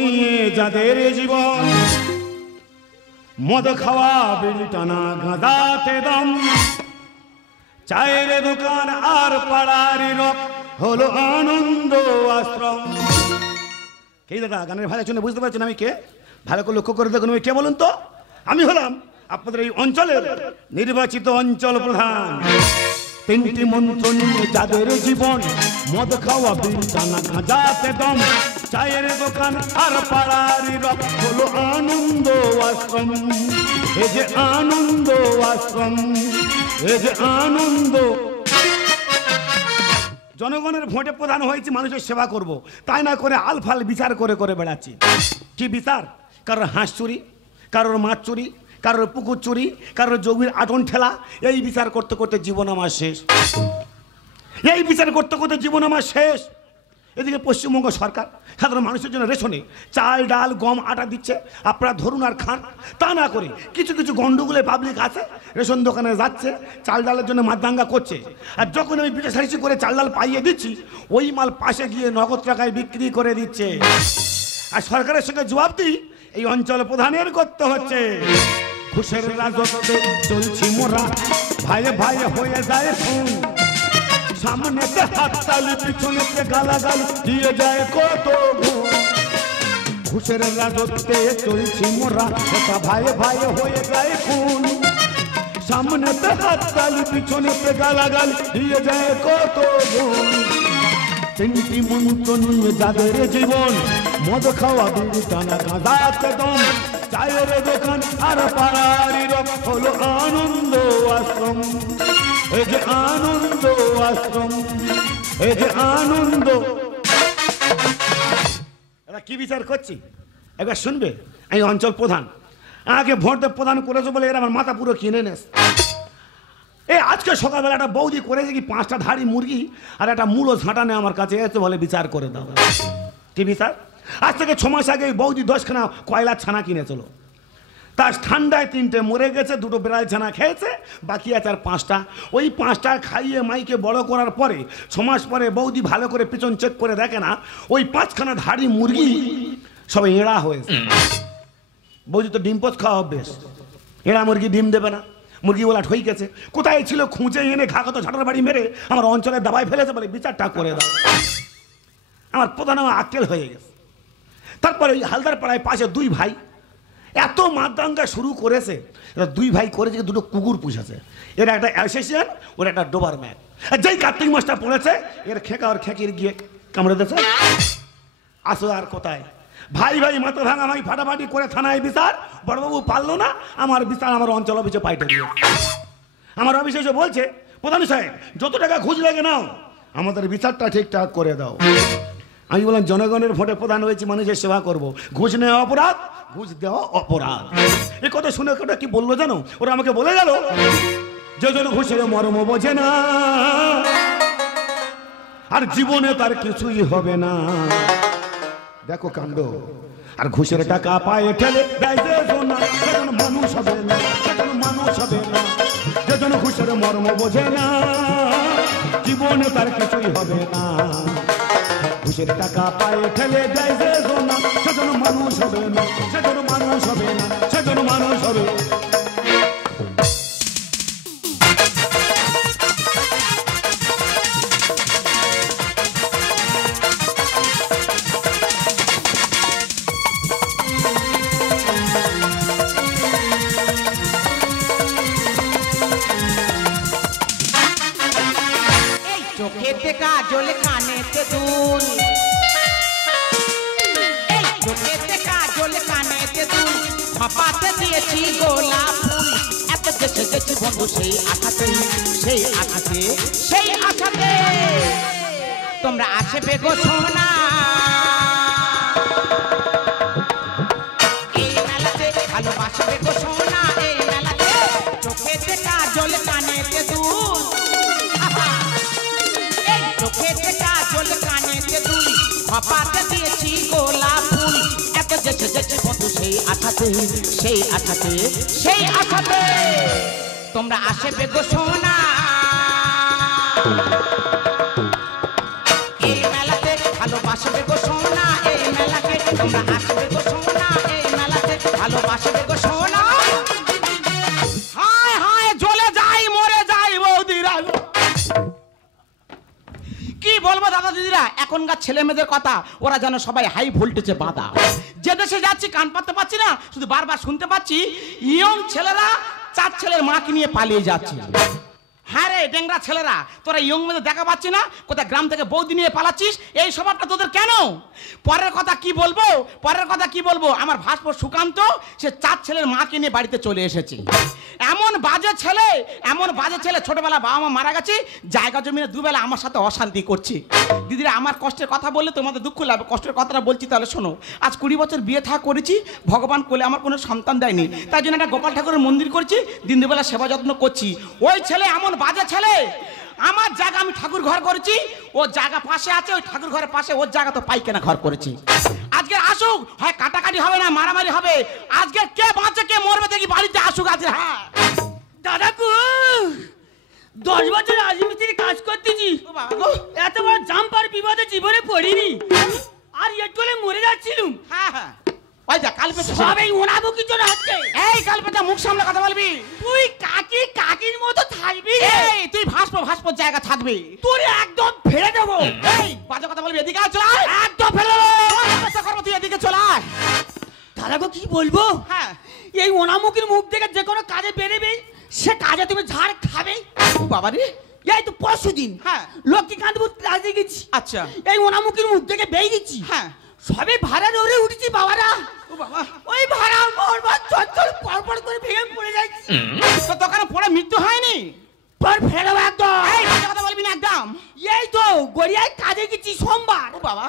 নিয়ে যাদের জীবন, মদ খাওয়া বিড়ি টানা গাঁদাতে দম, চায়ের দোকান আর পাড়ার রক হলো আনন্দ আশ্রম। কে দাদা গানের ভাষা শুনে বুঝতে পারছেন আমি কে? ভালো করে লক্ষ্য করে দেখুন আমি কে বলুন তো। আমি হলাম আপনাদের এই অঞ্চলের নির্বাচিত অঞ্চল প্রধান। তিনটি মন্ত্র নিয়ে যাদের জীবন, মদ খাওয়া বিড়ি টানা গাঁজাতে দম, চায়ের দোকান আর পাড়ার রক হলো আনন্দ আশ্রম। এ যে আনন্দ আশ্রম, এ যে আনন্দ। জনগণের ভোটে প্রধান হয়েছে মানুষের সেবা করব, তাই না করে আলফাল বিচার করে করে বেড়াচ্ছি। কি বিচার? কারোর হাঁস চুরি, কারোর মাছ চুরি, কারোর পুকুর চুরি, কারোর জমির আটন ঠেলা। এই বিচার করতে করতে জীবন আমার শেষ, এই বিচার করতে করতে জীবন আমার শেষ। এদিকে পশ্চিমবঙ্গ সরকার সাধারণ মানুষের জন্য রেশনে চাল ডাল গম আটা দিচ্ছে, আপনারা ধরুন আর খান। তা না করে কিছু কিছু গন্ডগোলে পাবলিক আছে, রেশন দোকানে যাচ্ছে, চাল ডালের জন্য মারদাঙ্গা করছে। আর যখন আমি পিঠে সারিচি করে চাল ডাল পাইয়ে দিচ্ছি, ওই মাল পাশে গিয়ে নগদ টাকায় বিক্রি করে দিচ্ছে। আর সরকারের সঙ্গে জবাব দিই এই অঞ্চল প্রধানের করতে হচ্ছে। ঘুষের রাজত্বে চলছি মোরা, ভাইয়ে ভাইয়ে হয়ে যায় খুন, সামনেতে হাততালি পিছনেতে গালাগালি দিয়ে যায় কত গুণ। ঘুষের রাজত্বে চলছি মোরা, এটা ভাইয়ে ভাইয়ে হয়ে যায় খুন, সামনেতে হাততালি পিছনেতে গালাগালি দিয়ে যায় কত গুণ। তিনটি মন্ত্র নিয়ে যাদের জীবন, মদ খাওয়া বিড়ি টানা গাঁজাতে দম, চায়ের দোকান আর পাড়ার রক হলো আনন্দ আশ্রম। এই যে আনন্দ আশ্রম, এই যে আনন্দ। এরা কি বিচার করছি একবার শুনবে? এই অঞ্চল প্রধান আগে ভোট দিয়ে প্রদান করেছে বলে এরা আমার মাথা পুরো কিনে নেস। এই আজকে সকালবেলা একটা বৌদি করেছে কি 5টা ধাড়ি মুরগি আর একটা মূলো ঝাঁটানে আমার কাছে এসে বলে বিচার করে দাও। কি বিচার? আজ থেকে 6 মাস আগে বৌদি 10খানা কয়লার ছানা কিনেছিল, তার ঠান্ডায় 3টে মরে গেছে, 2টো বিড়াল ছানা খেয়েছে, বাকি আছে আর 5টা। ওই 5টা খাইয়ে মাইকে বড় করার পরে 6 মাস পরে বৌদি ভালো করে পিছন চেক করে দেখে না, ওই 5খানা ধাড়ি মুরগি সব এঁড়া হয়েছে। বৌদি তো ডিম পোচ খাওয়া অভ্যেস, এঁড়া মুরগি ডিম দেবে না। মুরগি বলা ঠই গেছে, কোথায় ছিল খুঁজে এনে ঘাগত ঝাঁটার বাড়ি মেরে আমার অঞ্চলে দাবাই ফেলেছে বলে বিচারটা করে দাও। আমার প্রধান আমার আক্কেল হয়ে গেছে। তারপরে ওই হালদার পাড়ায় পাশে 2 ভাই এত মারদাঙ্গা শুরু করেছে। এরা 2 ভাই করেছে 2টো কুকুর পুষেছে, এরা একটা অ্যাসোসিয়েশন, ওরা একটা ডোবারম্যান। আর যেই কার্তিক মাসটা পড়েছে এর খেকা আর খেকির গিয়ে কামড়ে দিয়েছে। আসো আর কোথায় ভাই ভাই মাথা ভাঙা ভাই ফাটাফাটি করে থানায় বিচার, বড়বাবু পারলো না, আমার বিচার আমার অঞ্চল অফিসে পাইতে দিয়ে। আমার অফিসে এসে বলছে, প্রধান সাহেব যত টাকা ঘুষ লাগে নাও, আমাদের বিচারটা ঠিকঠাক করে দাও। আমি বললাম জনগণের ভোটে প্রধান হয়েছি, মানুষের সেবা করব, ঘুষ নেওয়া অপরাধ, ঘুষ দেওয়া অপরাধ। এ কথা শুনে ওটা কি বললো জানো? ওরা আমাকে বলে গেল, যে জন ঘুষের মর্ম বোঝে না আর জীবনে তার কিছুই হবে না। দেখো কাণ্ড। আর ঘুষের টাকা পায়ে ঠেলে সেজন মানুষ হবে না, সেজন মানুষ হবে না। যেজন ঘুষের মর্ম বোঝে না জীবনে তার কিছুই হবে না। ঘুষের টাকা পায়ে ঠেলে দেয় যে সোনা, সেজন মানুষ হবে না, সেজন মানুষ হবে না, সেজন মানুষ হবে। চোখেতে কাজল কানেতে দুল, চোখেতে কাজল কানেতে দুল, খপাতে দিয়েছি গোলাপ ফুল। এত দেশে গেছি বন্ধু সেই আশাতে, সেই আশাতে, সেই আশাতে তোমরা আসবে গো সোনা। এই মেলাতে ভালোবাসবে গো সোনা, এই মেলাতে চোখেতে কাজল কানেতে দুল, চোখেতে কাজল কানেতে দুল, খপাতে দিয়েছি গোলাপ ফুল। এত যেছে যেছে বন্ধু সেই আশাতে, সেই আশাতে, সেই আশাতে তোমরা আসবে গো সোনা। এই মেলাতে ভালোবাসবে গো সোনা, এই মেলাতে তোমরা আসবে গো সোনা এই মেলাতে ভালোবাসবে গো সোনা হায় হায় জ্বলে যাই মরে যাই বৌদিরা কি বলবো দাদা দিদিরা এখনকার ছেলে মেয়েদের কথা ওরা যেন সবাই হাই ভোল্টেজে বাঁধা যে দেশে যাচ্ছি কান পাততে পারছি না শুধু বারবার শুনতে পাচ্ছি ইয়ং ছেলেরা 4 ছেলের মাকে নিয়ে পালিয়ে যাচ্ছে হ্যাঁ রে ডেংরা ছেলেরা তোরা ইয়ং মেয়েদের দেখা পাচ্ছি না কোথায় গ্রাম থেকে বৌদি নিয়ে পালাচ্ছিস এই স্বভাবটা তোদের কেন পরের কথা কি বলবো আমার ভাসপো সুকান্ত সে 4 ছেলের মাকে নিয়ে বাড়িতে চলে এসেছে এমন বাজে ছেলে ছোটবেলা বাবা মা মারা গেছে জায়গা জমিনে দুবেলা আমার সাথে অশান্তি করছে দিদিরা আমার কষ্টের কথা বললে তোমাদের দুঃখ লাগবে কষ্টের কথাটা বলছি তাহলে শোনো আজ 20 বছর বিয়ে থা করেছি ভগবান কোলে আমার কোনো সন্তান দেয়নি তাই জন্য একটা গোপাল ঠাকুরের মন্দির করছি দিন দুবেলা সেবা যত্ন করছি ওই ছেলে এমন বাজে ছেলে আমার জায়গা আমি ঠাকুর ঘর করেছি ও জায়গা পাশে আছে ওই ঠাকুর ঘরের পাশে ওর জায়গা তো পাইখানা ঘর করেছি আজকে আসুক হয় কাটাকাটি হবে না মারামারি হবে আজকে কে বাঁচে কে মরবে দেখি বাড়িতে আসুক আজকে হ্যাঁ দাদাকু 10 বছর রাজমিস্ত্রি কাজ করতেছি এত বড় জাম্পার বিপদে জীবনে পড়িনি আর একটু মরে যাচ্ছিলুম হ্যাঁ হ্যাঁ ওই যা কাল পেতে সব এই ওনাবো কি জন্য হচ্ছে এই কাল পেতে মুখ সামনে কথা বলবি তুই কাকির মতো থাকবি এই তুই ভাসপো জায়গা থাকবি তোর একদম ফেলে দেবো এই বাজে কথা বলবি এদিকে আয় চল আয় একদম ফেলে দেবো ব্যবস্থা করবো তুই এদিকে চল আয় দাদাকু কি বলবো হ্যাঁ এই ওনামুখীর মুখ দেখে যে কোনো কাজে বেরোবে সে কাজে তুমি ঝাড় খাবে বাবা রে এই তো পরশুদিন হ্যাঁ লক্ষ্মীকান্তপুর রাজে গেছি আচ্ছা এই ওনামুখীর মুখ দেখে বেরিয়ে গেছি হ্যাঁ সবে ভাড়া দৌড়ে উঠেছি বাবারা ও বাবা ওই ভাড়া পরবার চঞ্চল পরপর করে ভেঙে পড়ে যাচ্ছে তো দোকানে পড়ে মৃত্যু হয়নি তোর ফেলে দেবো একদম এই বাজে কথা বলবি না একদম এই তো গড়িয়ায় কাজে গেছি সোমবার ও বাবা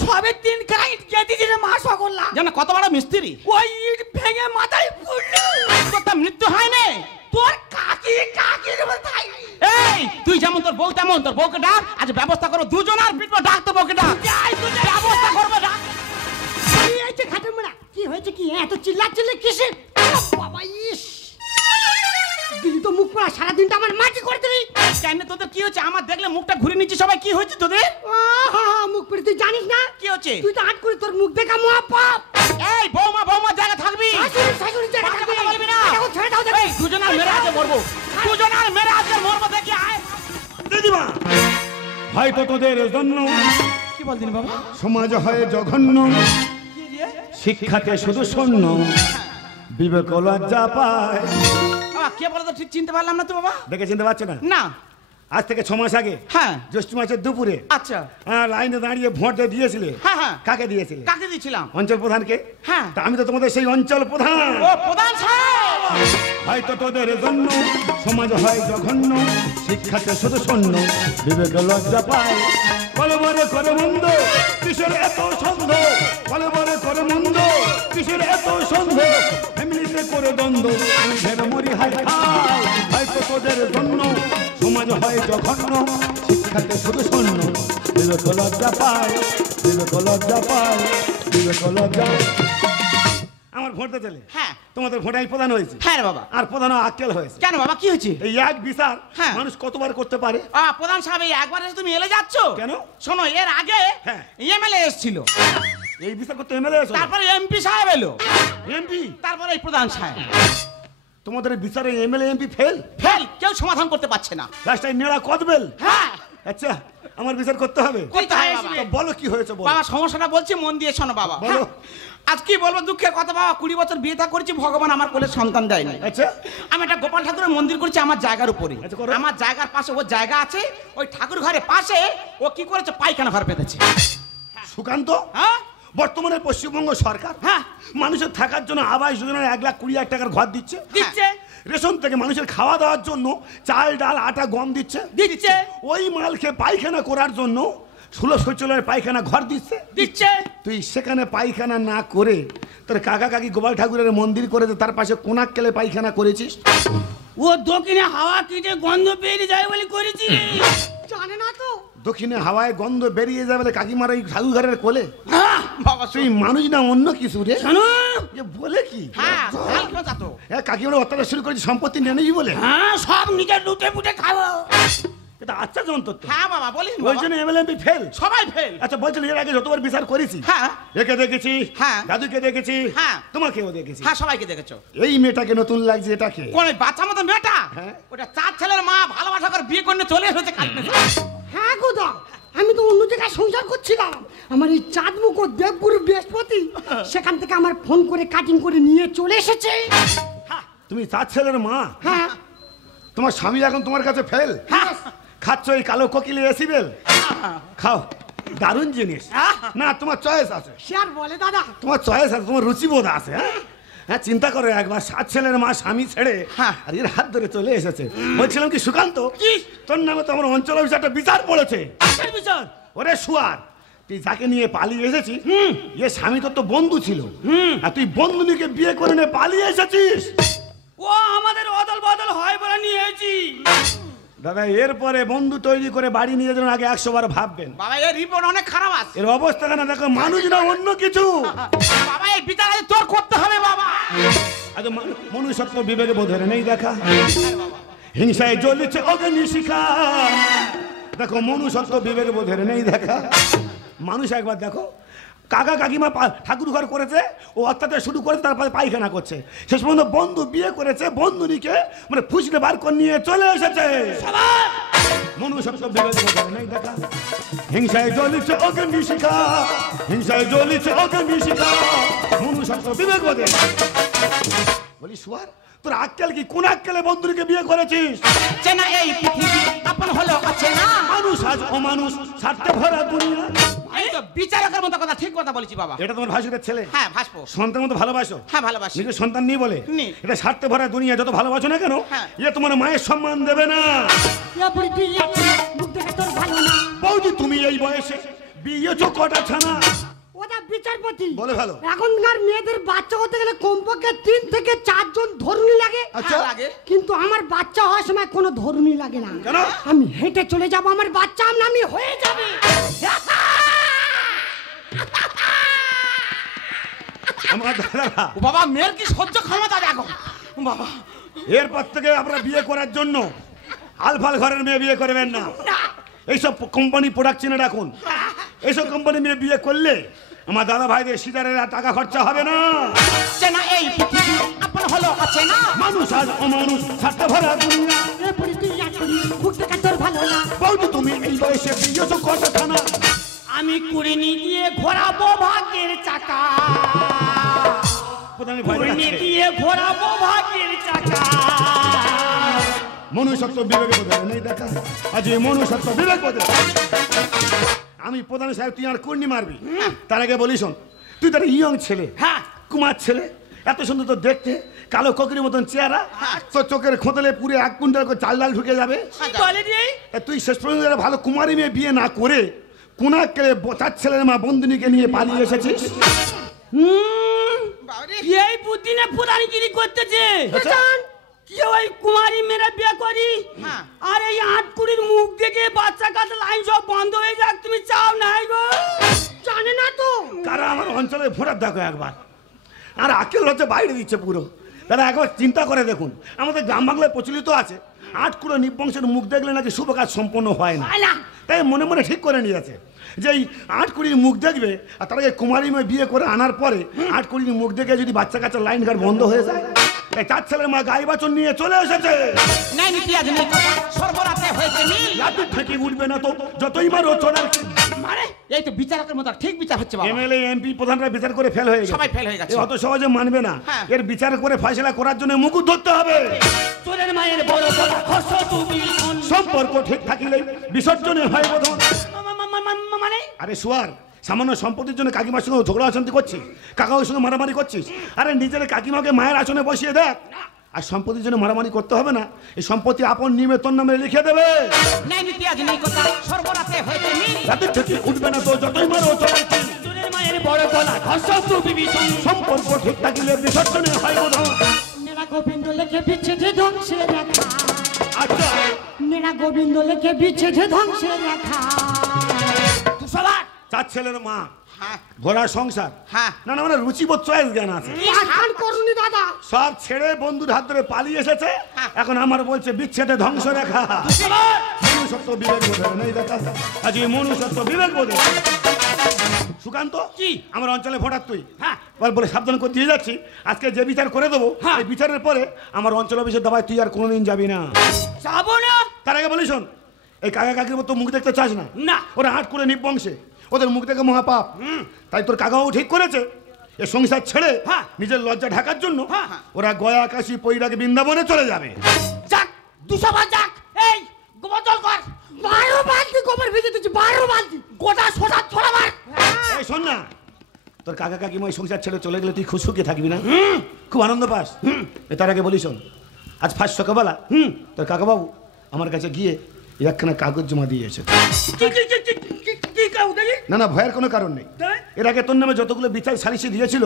সবে 3 খানা ইট গেঁথেছি রে মা সকল্লা জানো কত বড় মিস্ত্রি ওই ইট ভেঙে মাথায় পড়লো তোর তো মৃত্যু হয়নি তোর কাকির মাথায় এই তুই যেমন তোর বউ তেমন তোর বউকে ডাক আজ ব্যবস্থা করো দুজনার পিটবো ডাক তো বউকে ডাক যাই তো ব্যবস্থা করবো ডাক এই যে ঘাটের মোড়া কি হয়েছে কি এত চিল্লাচিল্লি কিসের বাবা ইস দিদি তো মুখ পড়া সারাদিনটা আমার মাটি করে দিলি কেন তোদের কি হচ্ছে আমার দেখলে মুখটা ঘুরে নিচ্ছে সবাই কি হয়েছে তোদের মুখ পড়ে তুই জানিস না কি হচ্ছে তুই তো আট করে তোর মুখ দেখা মহাপাপ এই বৌমা জায়গা থাকবি শাশুড়ি জায়গা বাজে থাকবি। কথা বলবি না দেখো, ছেড়ে দাও এই দুজনার মেরে আজকে মরবো দুজনার মেরে আজকে মরবো দেখি আয় দিদিমা হয়তো তোদের জন্য কি বলদিন বাবা সমাজ হয় জঘন্য শিক্ষাতে শুধু শূন্য বিবেক লজ্জা পায় বাবা কে বলো তো ঠিক চিনতে পারলাম না তো বাবা দেখে চিনতে পারছো না না আজ থেকে 6 মাস আগে হ্যাঁ জ্যৈষ্ঠ মাসের দুপুরে আচ্ছা লাইনে দাঁড়িয়ে ভোট দিয়েছিলে হ্যাঁ কাকে দিয়েছিলে কাকে দিয়েছিলাম অঞ্চল প্রধানকে হ্যাঁ তা আমি তো তোমাদের সেই অঞ্চল প্রধান ও প্রধান সাহেব হয়তো তোদের জন্য সমাজ হয় জঘন্য শিক্ষাতে শুধু শূন্য বিবেক লজ্জা পায় কলবরে করে মন্দ কিসের এত সন্দেহ কলবরে করে মন্দ কিসের এত সন্দেহ ফ্যামিলিতে করে দ্বন্দ্ব আমি ভেবে মরি হাই খাই হয়তো তোদের জন্য সমাজ হয় জঘন্য শিক্ষাতে শুধু শূন্য বিবেক লজ্জা পায় বিবেক লজ্জা পায় বিবেক লজ্জা আমার ভোট দিলে হ্যাঁ তোমাদের ভোটে আমি প্রধান হয়েছি হ্যাঁ রে বাবা আর প্রধান আক্কেল হয়েছে কেন বাবা কি হয়েছে এই এক বিচার হ্যাঁ। মানুষ কতবার করতে পারে প্রধান সাহেব এই একবার এসে তুমি এলে যাচ্ছ কেন? শোনো এর আগে হ্যাঁ। এমএলএ এসেছিল এই বিচার করতে এমএলএ তারপরে এমপি সাহেব এলো এমপি তারপরে এই প্রধান সাহেব তোমাদের এই বিচারে এমএলএ এমপি ফেল ফেল কেউ সমাধান করতে পারছে না লাস্টাই নেড়া কদবেল হ্যাঁ আচ্ছা আমার বিচার করতে হবে করতে হবে বাবা। তো বলো কি হয়েছে বলো বাবা সমস্যাটা বলছি মন দিয়ে শোনো বাবা বলো। হ্যাঁ। আজ কি বলবো দুঃখের কথা বাবা 20 বছর বিয়ে থা করেছি ভগবান আমার কোলে সন্তান দেয়নি আচ্ছা আমি একটা গোপাল ঠাকুরের মন্দির করেছি আমার জায়গার উপরে আচ্ছা, করো। আমার জায়গার পাশে ওর জায়গা আছে ওই ঠাকুর ঘরের পাশে ও কি করেছে পায়খানা ঘর পেতেছে সুকান্ত হ্যাঁ বর্তমানে পশ্চিমবঙ্গ সরকার হ্যাঁ মানুষের থাকার জন্য আবাস যোজনার 1,20,000 টাকার ঘর দিচ্ছে দিচ্ছে রেশন থেকে মানুষের খাওয়া দাওয়ার জন্য চাল ডাল আটা গম দিচ্ছে দিচ্ছে ওই মালকে পায়খানা করার জন্য 16 পায়খানা ঘর দিচ্ছে দিচ্ছে তুই সেখানে পায়খানা না করে তোর কাকা কাকি গোপাল ঠাকুরের মন্দির করে তার পাশে কোনাক কেলে পায়খানা করেছিস ও দক্ষিণে হাওয়া কিটে গন্ধ বেরিয়ে যায় বলে করেছি জানে না তো দক্ষিণে হাওয়ায় গন্ধ বেরিয়ে যাবে বলে কাকিমার এই ঠাকুর ঘরের কোলে বাবা তুই মানুষ না অন্য কিছু রে জানো এ বলে কি হ্যাঁ ভালো তো হ্যাঁ কাকিমার অত্যাচার শুরু করেছি সম্পত্তি নিয়ে নিবি বলে হ্যাঁ সব নিজের লুটে পুটে খাবো এটা আচ্ছা যন্ত্র তো। হ্যাঁ বাবা বলিস ওই জন্য এমএলএমপি ফেল। সবাই ফেল। আচ্ছা বলছিল এর আগে যতবার বিচার করেছি, হ্যাঁ একে দেখেছি, হ্যাঁ দাদুকে দেখেছি, হ্যাঁ তোমাকেও দেখেছি, হ্যাঁ সবাইকে দেখেছো। এই মেয়েটাকে নতুন লাগছে, এটাকে কোন বাচ্চা মতো মেয়েটা? হ্যাঁ। ওটা 4 ছেলের মা, ভালোবাসা করে বিয়ে করে চলে এসেছে কালকে। হ্যাঁ গোদা, আমি তো অন্য জায়গায় সংসার করছিলাম। আমার এই চাঁদমুখ ও দেবগুরু বৃহস্পতি সেখান থেকে আমার ফোন করে কাটিং করে নিয়ে চলে এসেছে। তুমি 4 ছেলের মা, হ্যাঁ তোমার স্বামী এখন তোমার কাছে ফেল, হ্যাঁ খাচ্ছ এই কালো কোকিলে এসিবেল, খাও, দারুণ জিনিস। না তোমার চয়েস আছে, সে আর বলে দাদা। তোমার চয়েস আছে, তোমার রুচিবোধ আছে। হ্যাঁ চিন্তা করো একবার, 7 ছেলের মা স্বামী ছেড়ে আর এর হাত ধরে চলে এসেছে। বলছিলাম কি সুকান্ত, তোর নামে তো আমার অঞ্চল অফিসে একটা বিচার পড়েছে। বিচার? ওরে শুয়ার, তুই যাকে নিয়ে পালিয়ে এসেছিস এ স্বামী তোর তো বন্ধু ছিল, আর তুই বন্ধুনিকে বিয়ে করে নিয়ে পালিয়ে এসেছিস। ও আমাদের অদল বদল হয় বলে নিয়ে এসেছি। দাদা এরপরে বন্ধু তৈরি করে বাড়ি নিয়ে যাওয়ার আগে 100 বার ভাববেন। বাবা এর রিপোর্ট অনেক খারাপ আছে। এর অবস্থা কেন দেখো, মানুষ না অন্য কিছু। বাবা এই বিচার আজ তোর করতে হবে বাবা। আচ্ছা মনুষ্যত্ব বিবেকে বোধের নেই দেখা, হিংসায় জ্বলেছে অগ্নিশিখা। দেখো মনুষ্যত্ব বিবেকে বোধের নেই দেখা। মানুষ একবার দেখো, কাকা কাকিমা ঠাকুর ঘর করেছে, ও অত্যাচার শুরু করেছে, তারপরে পায়খানা করছে। শেষ পর্যন্ত বন্ধু বিয়ে করেছে, বন্ধুনিকে মানে ফুসলে বার করে নিয়ে চলে এসেছে। মনুষ্যত্ব বিবেকে বোধের নেই দেখা, হিংসায় জ্বলেছে অগ্নিশিখা, হিংসায় জ্বলেছে অগ্নিশিখা। মনুষ্যত্ব বিবেক বোধের। বলি শুয়ার, তোর আক্কেল কি, কোন আক্কেলে বন্ধুকে বিয়ে করেছিস? চেনা এই পৃথিবী আপন হলো আছে না, মানুষ আজ অমানুষ, স্বার্থে ভরা দুনিয়া। এই তো বিচারকের মতো কথা, ঠিক কথা বলেছি বাবা। এটা তোমার ভাসুরের ছেলে? হ্যাঁ ভাসবো। সন্তান মতো ভালোবাসো? হ্যাঁ ভালোবাসি। নিজের সন্তান নেই বলে? নেই। এটা স্বার্থে ভরা দুনিয়া, যত ভালোবাসো না কেন হ্যাঁ। এ তোমার মায়ের সম্মান দেবে না। এরপরে তুই মুখ দেখে তোর ভালো না। বৌদি তুমি এই বয়সে বিয়েছো কটা ছানা? ওটা বিচারপতি বলে ভালো। এখনকার মেয়েদের বাচ্চা হতে গেলে কমপক্ষে 3 থেকে 4 জন ধর্মী লাগে। আচ্ছা লাগে। কিন্তু আমার বাচ্চা হওয়ার সময় কোনো ধর্মী লাগে না। কেন? আমি হেঁটে চলে যাব, আমার বাচ্চা আমি হয়ে যাবে। আমার দাদা, ও বাবা মেয়ের কি সহ্য ক্ষমতা দেখো বাবা। এরপর থেকে আপনারা বিয়ে করার জন্য আলফাল ঘরের মেয়ে বিয়ে করবেন না। এইসব কোম্পানি প্রোডাক্ট চিনে রাখুন। এইসব কোম্পানি মেয়ে বিয়ে করলে আমার দাদা ভাইদের সিজারের আর টাকা খরচা হবে না। চেনা এই পৃথিবী আপন হলো আছে না, মানুষ আজ অমানুষ, স্বার্থে ভরা দুনিয়া। এরপরে তুই মুখ দেখে তোর ভালো না। বৌদি তুমি এই বয়সে বিয়েছো কটা ছানা? আমি কুড়িনি দিয়ে ঘোরাবো ভাগ্যের চাকা, প্রধানের ভয় কুড়িনি লাগছে। দিয়ে ঘোরাবো ভাগ্যের চাকা। মনুষ্যত্ব বিবেক বোধের নেই দেখা, আজ এই মনুষ্যত্ব বিবেক বোধের। আমি প্রধান সাহেব, তুই আর কুর্নি মারবি, তার আগে বলি শোন, তুই তার ইয়ং ছেলে, হ্যাঁ কুমার ছেলে, এত সুন্দর তো দেখতে, কালো কোকির মতন চেহারা, তোর চোখের খোঁতলে পুরো 1 কুইন্টাল করে চাল ডাল ঢুকে যাবে। বলে দিই তা তুই শেষ পর্যন্ত একটা ভালো কুমারী মেয়ে বিয়ে না করে কোনাকে 4 ছেলের মা বন্ধুনিকে নিয়ে পালিয়ে এসেছিস। এই বুদ্ধি না পুরানিগিরি করতেছে। আচ্ছা। কি ওই কুমারী মেয়েরা বিয়ে করি, হ্যাঁ। আর এই 8-20 মুখ দেখে বাচ্চা কাচ্চা লাইন সব বন্ধ হয়ে যাক, তুমি চাও নাই গো? জানে না তো কারা আমার অঞ্চলে ভোটার দেখো একবার, আর আকেল হচ্ছে বাইরে দিচ্ছে পুরো। তারা একবার চিন্তা করে দেখুন, আমাদের গ্রাম বাংলায় প্রচলিত আছে 8 কুড়ো নিবংশের মুখ দেখলে নাকি শুভ কাজ সম্পন্ন হয় না। তাই মনে মনে ঠিক করে নিয়েছে যে এই 8 কুড়ির মুখ দেখবে, আর তারা কুমারী মেয়ে বিয়ে করে আনার পরে 8 কুড়ির মুখ দেখে যদি বাচ্চা কাচ্চা লাইন ঘাট বন্ধ হয়ে যায়, তাই 4 ছেলের মা গাই বাছুর নিয়ে চলে এসেছে। নাই নীতি আজ নেই কথা, সর্বরাতে হয়েছে নি। রাতে থেকে উঠবে না তো যতই মারো চড়ার। মানে এই তো বিচারকের মতো ঠিক বিচার হচ্ছে বাবা। এমএলএ এমপি প্রধানরা বিচার করে ফেল হয়ে গেছে, সবাই ফেল হয়ে গেছে। এ অত সহজে মানবে না। হ্যাঁ। এর বিচার করে ফয়সালা করার জন্য মুকুট ধরতে হবে। তোরের মায়ের বড় গলা খস তুমি শোন। সম্পর্ক ঠিক থাকিলে বিসর্জনে হয় বোধন। মানে আরে শুয়ার, সামান্য সম্পত্তির জন্য কাকিমার সঙ্গে ঝগড়া অশান্তি করছিস, কাকার সঙ্গে মারামারি করছিস। আরে নিজের কাকিমাকে মায়ের আসনে বসিয়ে দেখ। আর সম্পত্তির জন্য মারামারি করতে হবে না, এই সম্পত্তি আপন নিমে তোর নামে লিখে দেবে। নাই নীতি আজ নেই কথা, সর্বরাতে হয়েছে নি। রাতে থেকে উঠবে না তো যতই মারো চড়ার। তোরের মায়ের বড় গলা খস তুমি শোন। সম্পর্ক ঠিক থাকিলে বিসর্জনে হয় বোধন। নেড়া গোবিন্দ লেখে বিচ্ছেদে ধ্বংসের রেখা। আচ্ছা নেড়া গোবিন্দ লেখে বিচ্ছেদে ধ্বংসের রেখা। তুই সবার 4 ছেলের মা, হ্যাঁ ভরা সংসার। হ্যাঁ। না না, মানে রুচিবোধ চয়েস জ্ঞান আছে। আটকান করুনি দাদা। সব ছেড়ে বন্ধুর হাত ধরে পালিয়ে এসেছে, এখন আমার বলছে বিচ্ছেদে ধ্বংস রেখা। মনুষ্যত্ব বিবেক বোধের নেই দেখা, আজকে মনুষ্যত্ব বিবেক বোধের। সুকান্ত কি? আমার অঞ্চলে ভোটার তুই, হ্যাঁ। বলে সাবধান করে দিয়ে যাচ্ছি, আজকে যে বিচার করে দেবো, হ্যাঁ। এই বিচারের পরে আমার অঞ্চল অফিসের দাবায় তুই আর কোনোদিন যাবি না। যাবো না। তার আগে বলি শোন, এই কাকা কাকির মতো মুখ দেখতে চাস না। না। ওরা হাট করে নিবংশে, ওদের মুখ দেখে মহাপাপ। তাই তোর কাকাও ঠিক করেছে, এ সংসার ছেড়ে হ্যাঁ। নিজের লজ্জা ঢাকার জন্য হ্যাঁ। ওরা গয়া কাশি পৈরাগ বৃন্দাবনে চলে যাবে। যাক 200 বার যাক। এই গোবর জল কর। 12 বালতি গোবর ভেজে দিচ্ছি, 12 বালতি। গোটা সোজা ছড়া মার। এই শোন না, তোর কাকা কাকিমা এই সংসার ছেড়ে চলে গেলে তুই খুশখুশি থাকবি না? খুব আনন্দ পাস। তার আগে বলি শোন, আজ ফার্স্ট সকালবেলা তোর কাকাবাবু আমার কাছে গিয়ে একখানা কাগজ জমা দিয়েছে। কি কাউ দেখি? না না, ভয়ের কোনো কারণ নেই। এর আগে তোর নামে যতগুলো বিচার সালিশি দিয়েছিল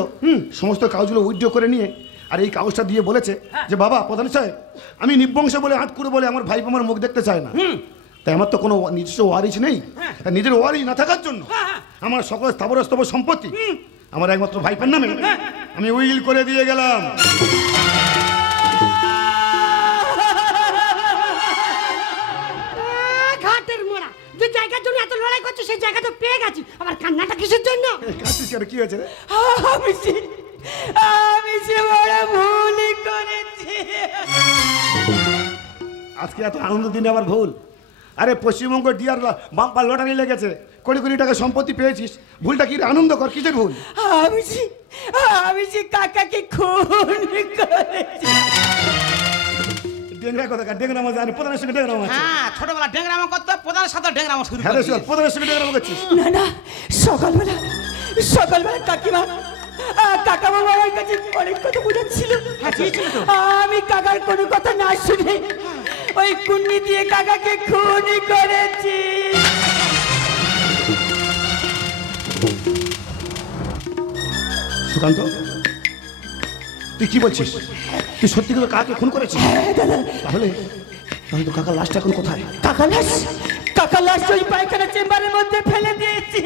সমস্ত কাগজগুলো উইথড্র করে নিয়ে আর এই কাগজটা দিয়ে বলেছে যে বাবা প্রধান সাহেব, আমি নিবংশ বলে আট করে বলে আমার ভাই আমার মুখ দেখতে চায় না, তাই আমার তো কোনো নিজস্ব ওয়ারিশ নেই। তাই নিজের ওয়ারিশ না থাকার জন্য আমার সকল স্থাবর স্তবর সম্পত্তি আমার একমাত্র ভাইপের নামে আমি উইল করে দিয়ে গেলাম। ঘাটের মোড়া, যে জায়গার জন্য এত লড়াই করছিস সেই জায়গা তো পেয়ে গেছি, আবার কান্নাটা কিসের জন্য? কাঁদছিস কেন? কি হয়েছে রে? আমি সে বড় ভুল করেছি। আজকে এত আনন্দ দিনে আবার ভুল? আরে পশ্চিমবঙ্গ ডিয়ার বাম্পার লটারি লেগেছে, কোটি কোটি টাকা সম্পত্তি পেয়েছিস, ভুলটা কি রে? আনন্দ কর, কিসের ভুল? আমি যে কাকাকে খুন করেছি। ডেংরা কথা কার? ডেংরা আমার জানে, প্রধানের সঙ্গে ডেংরা আমার। হ্যাঁ, ছোটবেলা ডেংরামো করতো, প্রধানের সাথে ডেংরামো শুরু হ্যাঁ করে রে শোন, প্রধানের সঙ্গে ডেংরা করছিস? না না, সকালবেলা কাকিমা কাকা বাবা আমার কাছে অনেক কথা বোঝাচ্ছিল। আমি কাকার কোনো কথা না শুনে ওই কুন্নি দিয়ে কাকাকে খুন করেছি। সুকান্ত, তুই কি বলছিস? তুই সত্যি করে কাকে খুন করেছিস? তাহলে তাহলে তো কাকার লাশটা এখন কোথায়? কাকা লাশ ওই পায়খানা চেম্বারের মধ্যে ফেলে দিয়েছি।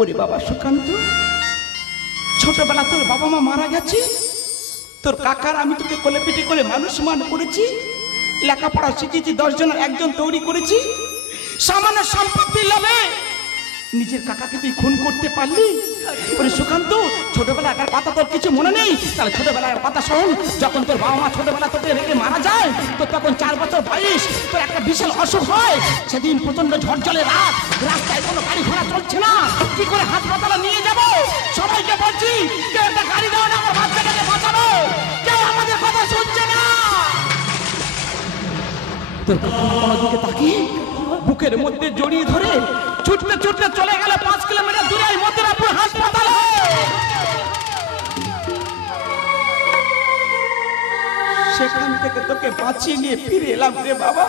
ওরে বাবা সুকান্ত, ছোটবেলা তোর বাবা মা মারা গেছে, তোর কাকার আমি তোকে কোলে পিঠে করে মানুষ মান করেছি, লেখাপড়া শিখেছি, 10 জনের একজন তৈরি করেছি, সামান্য সম্পত্তির লোভে নিজের কাকাকে তুই খুন করতে পারলি? ওরে সুকান্ত, ছোটবেলার কথা তোর কিছু মনে নেই? তাহলে ছোটবেলার কথা শোন। যখন তোর বাবা মা ছোটবেলা তোকে রেখে মারা যায়, তোর তখন 4 বছর বয়স, তোর একটা বিশাল অসুখ হয়। সেদিন প্রচন্ড ঝড় জলে রাত, রাস্তায় কোনো গাড়ি ঘোড়া চলছে না, কি করে হাসপাতালে নিয়ে যাব? সবাইকে বলছি কেউ একটা গাড়ি দাও না, আমার বাচ্চাটাকে বাঁচাবো। কেউ আমাদের কথা শুনছে না। তোর কোনো দিকে তাকিয়ে বুকের মধ্যে জড়িয়ে ধরে ছুটতে ছুটতে চলে গেল 5 কিলোমিটার দূরে মথুরাপুর হাসপাতালে। সেখান থেকে তোকে বাঁচিয়ে নিয়ে ফিরে এলাম রে বাবা।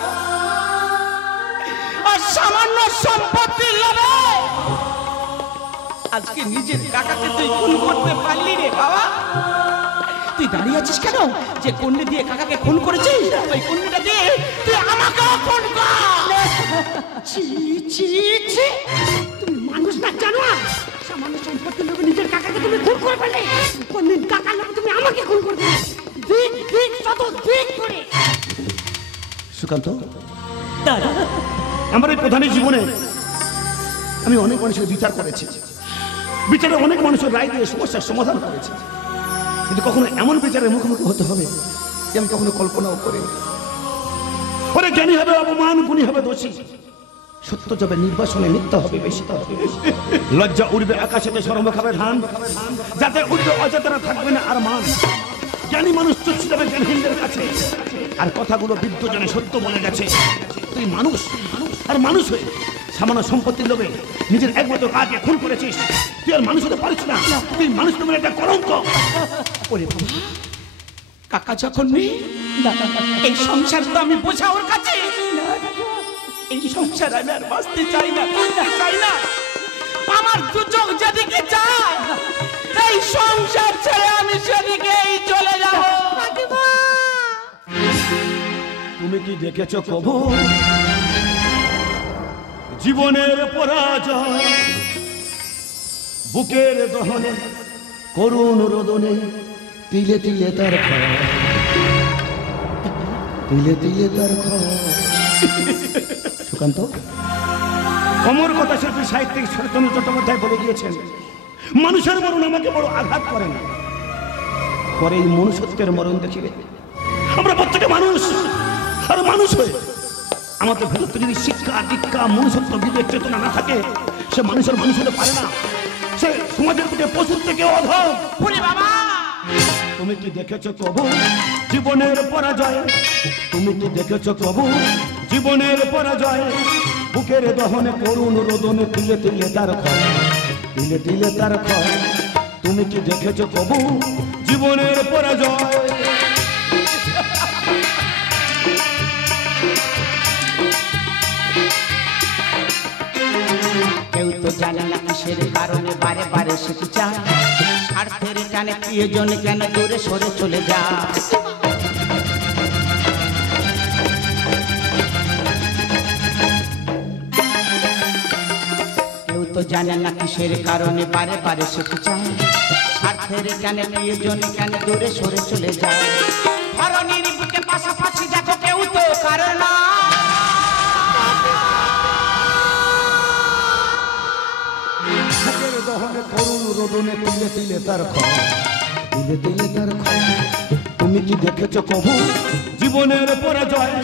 আর সামান্য সম্পত্তির লোভে আজকে নিজের কাকাকে তুই খুন করতে পারলি রে বাবা। তুই দাঁড়িয়ে আছিস কেন? যে কুন্ডি দিয়ে কাকাকে খুন করেছিস, ওই কুন্ডিটা দিয়ে তুই আমাকেও খুন কর। ছি ছি ছি, তুমি মানুষ না জানো? সামান্য সম্পত্তির লোভে নিজের কাকাকে তুমি খুন করে ফেললে, কোনদিন কাকার লোভে তুমি আমাকে খুন করবে? দিক দিক শত দিক করে। সুকান্ত, আমার এই প্রধানের জীবনে আমি অনেক মানুষের বিচার করেছি, বিচারে অনেক মানুষের রায় দিয়ে সমস্যার সমাধান করেছি, কিন্তু কখনো এমন বিচারের মুখোমুখি হতে হবে যে আমি কখনো কল্পনাও করিনি। ওরে জ্ঞানী হবে অপমান, গুণী হবে দোষী, সত্য যাবে নির্বাসনে, মিথ্যা হবে বেশি, লজ্জা উড়বে আকাশেতে, শরম খাবে ধান, যাতে উঠবে অচেতনা থাকবে না আর মান। জ্ঞানী মানুষ চুচ্ছি যাবে জ্ঞানহীনদের কাছে, আর কথাগুলো বিদ্যজনে সত্য বলে গেছে। তুই মানুষ, আর মানুষ হয়ে সামান্য সম্পত্তির লোভে নিজের একমাত্র কাকে খুন করেছিস। তুই আর মানুষ হতে পারিস না, তুই মানুষ তোমার একটা কলঙ্ক। ওরে বাবা, কাকা যখন নেই, এই সংসার তো আমি বোঝা ওর কাছে। এই সংসার আমি আর বাঁচতে চাই না, চাই না। আমার দু চোখ যেদিকে চায়, এই সংসার ছেড়ে আমি সেদিকেই চলে যাব। তুমি কি দেখেছো কবু জীবনের পরাজয় বুকের দহনে করুণ রোদনে তিলে তিলে তার ক্ষয় তিলে তিলে তার ক্ষয় সুকান্ত অমর কথা শিল্পী সাহিত্যিক শরৎচন্দ্র চট্টোপাধ্যায় বলে গিয়েছেন মানুষের মরণ আমাকে বড় আঘাত করে না পরে এই মনুষ্যত্বের মরণ দেখিলে আমরা প্রত্যেকে মানুষ আর মানুষ হয়ে আমাদের ভেতর যদি শিক্ষা দীক্ষা মনুষ্যত্ব বিবেক চেতনা না থাকে সে মানুষের মানুষ হতে পারে না সে সমাজের প্রতি পশুর থেকে অধম বাবা তুমি কি দেখেছো কবু জীবনের পরাজয় তুমি কি দেখেছো কবু জীবনের পরাজয় বুকের দহনে করুণ রোদনে তিলে তিলে তার ক্ষয় তিলে তিলে তার ক্ষয় তুমি কি দেখেছো কবু জীবনের পরাজয় কেউ তো জানে না কিসের কারণে বারে বারে সেটি চায় স্বার্থের টানে প্রিয়জন কেন দূরে সরে চলে যায় কেউ তো জানে না কিসের কারণে বারে বারে সেটি চায় স্বার্থের টানে প্রিয়জন কেন দূরে সরে চলে যায় ধরনের বুকে পাশাপাশি দেখো কেউ তো কারণ বুকের দহনে করুণ রোদনে তিলে তিলে তার ক্ষয় তিলে তিলে তার ক্ষয় তুমি কি দেখেছো কবু জীবনের পরাজয়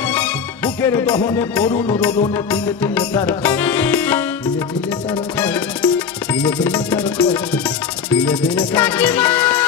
বুকের দহনে করুণ রোদনে তিলে তিলে তার ক্ষয় তিলে তিলে তার ক্ষয় তিলে তিলে তার ক্ষয় তিলে তিলে তার ক্ষয়